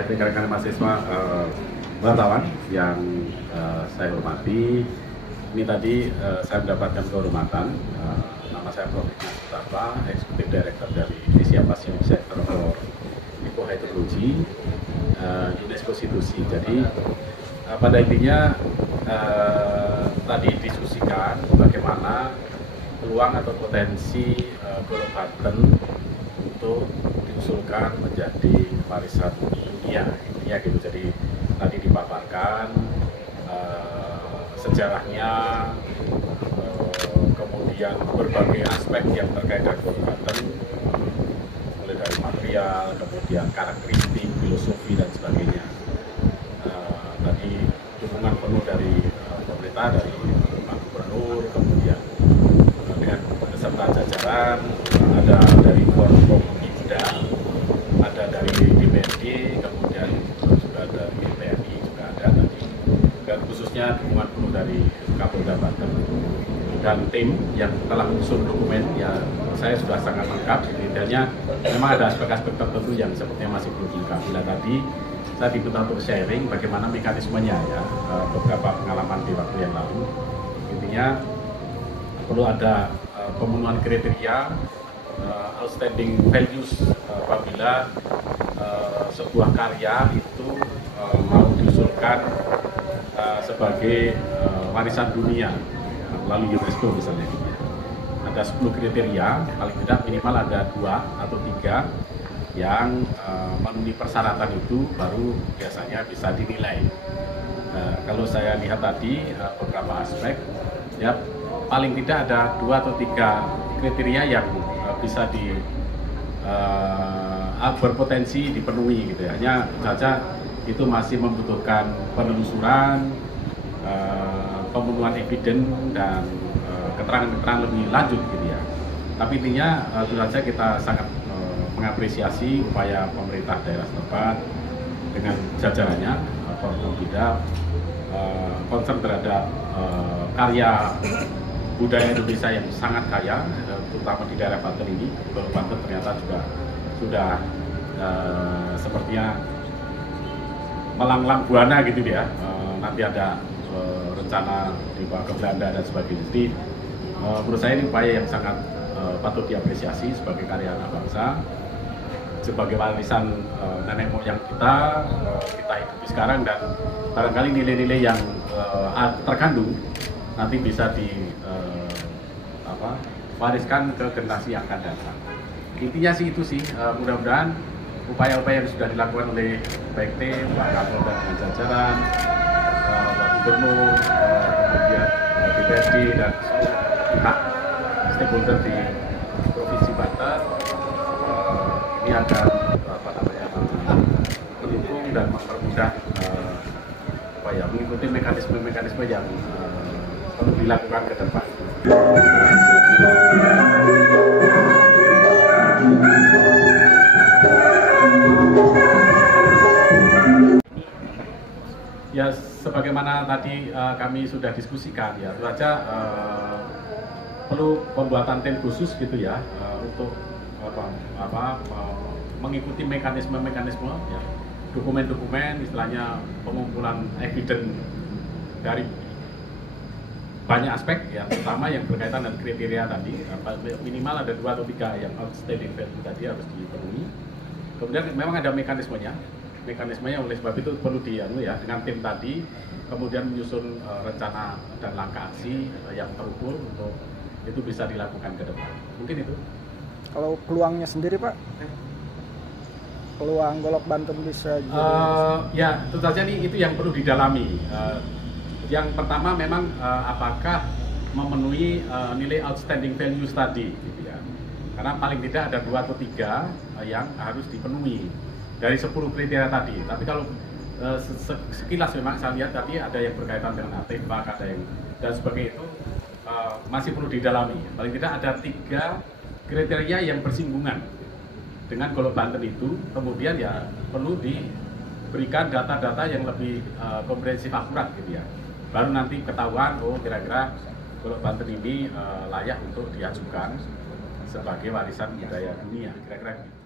Ya, rekan-rekan mahasiswa wartawan yang saya hormati, ini tadi saya mendapatkan kehormatan. Nama saya Prof. Ignaz Mustafa, Eksekutif Director dari Asia Pacific Center for Ecohydrology, UNESCO Situsi. Jadi pada intinya tadi diskusikan bagaimana peluang atau potensi Pulau Banten untuk diusulkan menjadi warisan dunia, intinya gitu. Jadi tadi dipaparkan sejarahnya, kemudian berbagai aspek yang terkait dengan Pulau Banten, mulai dari material, kemudian karakteristik, filosofi dan sebagainya. Tadi dukungan penuh dari pemerintah, dari Pak Gubernur, kemudian dengan beserta jajaran, ada dari Forum Ibda, ada dari DPRD, kemudian juga dari TNI juga ada tadi, dan khususnya dukungan penuh dari Kapolda Banten dan tim yang telah menyusun dokumen. Ya, saya sudah sangat lengkap. Detailnya memang ada aspek-aspek tertentu yang sepertinya masih belum lengkap. Bila tadi saya diminta untuk sharing bagaimana mekanismenya ya, beberapa pengalaman di waktu yang lalu. Intinya perlu ada pemenuhan kriteria outstanding values apabila sebuah karya itu mau diusulkan sebagai warisan dunia melalui UNESCO misalnya. Ada 10 kriteria, paling tidak minimal ada 2 atau 3 yang memenuhi persyaratan itu baru biasanya bisa dinilai. Kalau saya lihat tadi beberapa aspek, ya paling tidak ada 2 atau 3 kriteria yang bisa berpotensi dipenuhi gitu ya. Hanya saja itu masih membutuhkan penelusuran, pemenuhan eviden dan keterangan-keterangan lebih lanjut gitu ya. Tapi intinya tentu saja kita sangat mengapresiasi upaya pemerintah daerah setempat dengan jajarannya, Forkompida, concern terhadap karya budaya Indonesia yang sangat kaya, terutama di daerah Banten ini. Kalau Banten ternyata juga sudah sepertinya melanglang buana gitu ya. Nanti ada rencana dibawa ke Belanda dan sebagainya. Jadi menurut saya ini upaya yang sangat patut diapresiasi sebagai karya anak bangsa, sebagai warisan nenek moyang kita hidupi sekarang, dan barangkali nilai-nilai yang terkandung nanti bisa wariskan ke generasi yang akan datang. Intinya sih itu sih, mudah-mudahan upaya-upaya yang sudah dilakukan oleh baik tim, Pak Kapolda dengan jajaran, Pak Gubernur, kemudian DPRD dan pihak stakeholder di Provinsi Banten, ini akan mendukung dan mempermudah mengikuti mekanisme-mekanisme yang perlu dilakukan ke depan. Ya, sebagaimana tadi kami sudah diskusikan ya, itu saja perlu pembuatan tim khusus gitu ya, untuk mengikuti mekanisme-mekanisme ya, dokumen-dokumen, istilahnya pengumpulan eviden dari banyak aspek ya, terutama yang berkaitan dengan kriteria tadi. Minimal ada 2 atau 3 yang outstanding value tadi harus dipenuhi. Kemudian memang ada mekanismenya, oleh sebab itu perlu dengan tim tadi, kemudian menyusun rencana dan langkah aksi yang terukur untuk itu bisa dilakukan ke depan. Mungkin itu. Kalau peluangnya sendiri Pak, peluang Golok Banten bisa ya tentu saja itu yang perlu didalami. Yang pertama memang apakah memenuhi nilai outstanding values tadi gitu ya. Karena paling tidak ada 2 atau 3 yang harus dipenuhi dari 10 kriteria tadi. Tapi kalau sekilas memang saya lihat tadi ada yang berkaitan dengan artefak, ada yang dan sebagainya, itu masih perlu didalami. Paling tidak ada 3 kriteria yang bersinggungan dengan Golok Banten itu, kemudian ya perlu diberikan data-data yang lebih komprehensif, akurat gitu ya. Baru nanti ketahuan, oh kira-kira Golok Banten ini layak untuk diajukan sebagai warisan budaya dunia, kira-kira gitu.